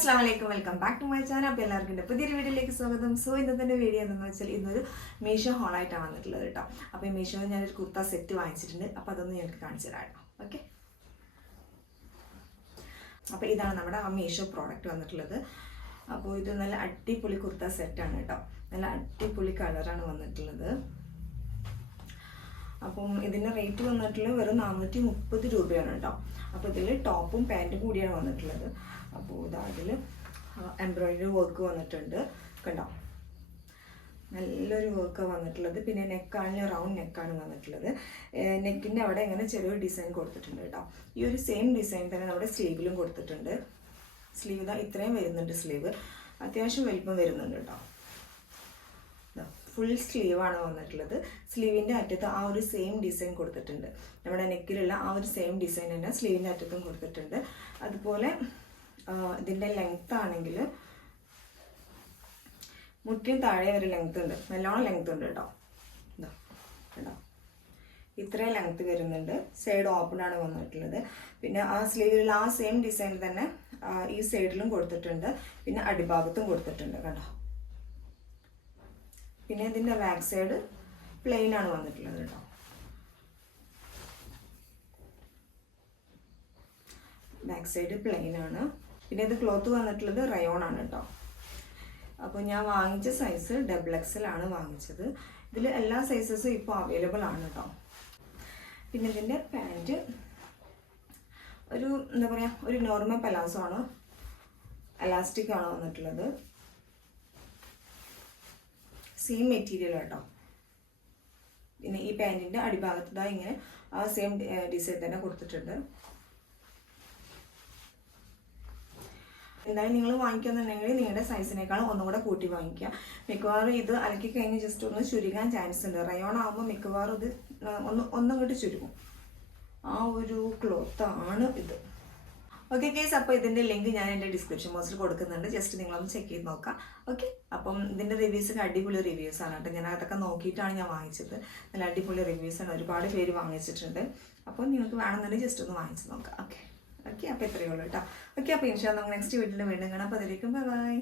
അസ്സാം welcome back to my channel അപ്പോൾ എല്ലാവർക്കും എന്റെ പുതിയൊരു വീഡിയോയിലേക്ക് സ്വാഗതം. സോ ഇന്നത്തെ വീഡിയോ എന്താണെന്ന് വെച്ചാൽ ഇന്നൊരു മീഷോ ഹോളായിട്ടാണ് വന്നിട്ടുള്ളത് കേട്ടോ. അപ്പോൾ ഈ മീഷോയിൽ ഞാനൊരു കുർത്ത സെറ്റ് വാങ്ങിച്ചിട്ടുണ്ട്. അപ്പോൾ അതൊന്ന് ഞങ്ങൾക്ക് കാണിച്ചു തരാം കേട്ടോ. ഓക്കെ അപ്പോൾ ഇതാണ് നമ്മുടെ ആ മീഷോ പ്രോഡക്റ്റ് വന്നിട്ടുള്ളത്. അപ്പോൾ ഇത് നല്ല അടിപൊളി കുർത്ത സെറ്റാണ് കേട്ടോ. നല്ല അടിപൊളി കളറാണ് വന്നിട്ടുള്ളത്. അപ്പം ഇതിന്റെ റേറ്റ് വന്നിട്ടുള്ളത് വെറും നാനൂറ്റി മുപ്പത് രൂപയാണ് കേട്ടോ അപ്പോൾ ഇതിൽ ടോപ്പും പാന്റും കൂടിയാണ് വന്നിട്ടുള്ളത്. അപ്പോൾ ഇതാ അതിൽ എംബ്രോയിഡറി വർക്ക് വന്നിട്ടുണ്ട്. കണ്ടോ? നല്ലൊരു വർക്ക് വന്നിട്ടുള്ളത്. പിന്നെ നെക്കാണ് റൗണ്ട് നെക്കാണ് വന്നിട്ടുള്ളത്. നെക്കിന്റെ അവിടെ ഇങ്ങനെ ചെറിയൊരു ഡിസൈൻ കൊടുത്തിട്ടുണ്ട് കേട്ടോ ഈ ഒരു സെയിം ഡിസൈൻ തന്നെ നമ്മുടെ സ്ലീവിലും കൊടുത്തിട്ടുണ്ട്. സ്ലീവ് ഇതാ ഇത്രയും വരുന്നുണ്ട് സ്ലീവ് അത്യാവശ്യം വലിപ്പം വരുന്നുണ്ട് കേട്ടോ ഫുൾ സ്ലീവാണ് വന്നിട്ടുള്ളത്. സ്ലീവിന്റെ അറ്റത്ത് ആ ഒരു സെയിം ഡിസൈൻ കൊടുത്തിട്ടുണ്ട്. നമ്മുടെ നെക്കിലുള്ള ആ ഒരു സെയിം ഡിസൈൻ തന്നെ സ്ലീവിന്റെ അറ്റത്തും കൊടുത്തിട്ടുണ്ട്. അതുപോലെ ഇതിന്റെ ലെങ്ത് ആണെങ്കിൽ മുറ്റിന് താഴെ ഒരു ലെങ്ത് ഉണ്ട്. നല്ലോണം ലെങ്ത് ഉണ്ട് കേട്ടോ. ഇതാ ഇത്രയും ലെങ്ത് വരുന്നുണ്ട്. സൈഡ് ഓപ്പൺ ആണ് വന്നിട്ടുള്ളത്. പിന്നെ ആ സ്ലീവിലുള്ള ആ സെയിം ഡിസൈൻ തന്നെ ഈ സൈഡിലും കൊടുത്തിട്ടുണ്ട്. പിന്നെ അടിഭാഗത്തും കൊടുത്തിട്ടുണ്ട് കേട്ടോ. പിന്നെ ഇതിന്റെ ബാക്ക് സൈഡ് പ്ലെയിൻ ആണ് വന്നിട്ടുള്ളത് കേട്ടോ. ബാക്ക് സൈഡ് പ്ലെയിൻ ആണ്. പിന്നെ ഇത് ക്ലോത്ത് വന്നിട്ടുള്ളത് റയോൺ ആണ് കേട്ടോ. അപ്പോൾ ഞാൻ വാങ്ങിച്ച സൈസ് ഡബിൾ എക്സൽ ആണ് വാങ്ങിച്ചത്. ഇതിൽ എല്ലാ സൈസസും ഇപ്പോൾ അവൈലബിൾ ആണ് കേട്ടോ. പിന്നെ ഇതിന്റെ പാന്റ് ഒരു എന്താ പറയുക ഒരു നോർമൽ പലാസോ ആണ്. എലാസ്റ്റിക് ആണ് വന്നിട്ടുള്ളത്. സെയിം മെറ്റീരിയൽ കേട്ടോ പിന്നെ ഈ പാന്റിന്റെ അടിഭാഗത്ത് ഇതാ ഇങ്ങനെ ആ സെയിം ഡിസൈൻ തന്നെ കൊടുത്തിട്ടുണ്ട്. എന്തായാലും നിങ്ങൾ വാങ്ങിക്കുന്നുണ്ടെങ്കിൽ നിങ്ങളുടെ സൈസിനേക്കാളും ഒന്നും കൂടെ കൂട്ടി വാങ്ങിക്കുക. മിക്കവാറും ഇത് അലക്കി കഴിഞ്ഞ് ജസ്റ്റ് ഒന്ന് ചുരുങ്ങാൻ ചാൻസ് ഉണ്ട്. റയോൺ ആകുമ്പോൾ മിക്കവാറും ഇത് ഒന്ന് ഒന്നും കൂടി ചുരുങ്ങും. ആ ഒരു ക്ലോത്താണ് ഇത്. ഓക്കെ കേസ് അപ്പോൾ ഇതിന്റെ ലിങ്ക് ഞാൻ എന്റെ ഡിസ്ക്രിപ്ഷൻ ബോക്സിൽ കൊടുക്കുന്നുണ്ട്. ജസ്റ്റ് നിങ്ങളൊന്ന് ചെക്ക് ചെയ്ത് നോക്കാം. ഓക്കെ അപ്പം ഇതിന്റെ റിവ്യൂസൊക്കെ അടിപൊളി റിവ്യൂസ് ആണ് കേട്ടോ. ഞാൻ അതൊക്കെ നോക്കിയിട്ടാണ് ഞാൻ വാങ്ങിച്ചത്. നല്ല അടിപൊളി റിവ്യൂസ് ആണ്. ഒരുപാട് പേര് വാങ്ങിച്ചിട്ടുണ്ട്. അപ്പോൾ നിങ്ങൾക്ക് വേണമെന്നുണ്ടെങ്കിൽ ജസ്റ്റ് ഒന്ന് വാങ്ങിച്ച് നോക്കാം. ഓക്കെ ഓക്കെ അപ്പോൾ ഇത്രയേ ഉള്ളൂ കേട്ടോ. ഓക്കെ അപ്പോൾ ഇൻഷാ നമുക്ക് നെക്സ്റ്റ് വീട്ടിൽ വീണ്ടും കാണാം. അപ്പോൾ അതിലേക്കും ബൈ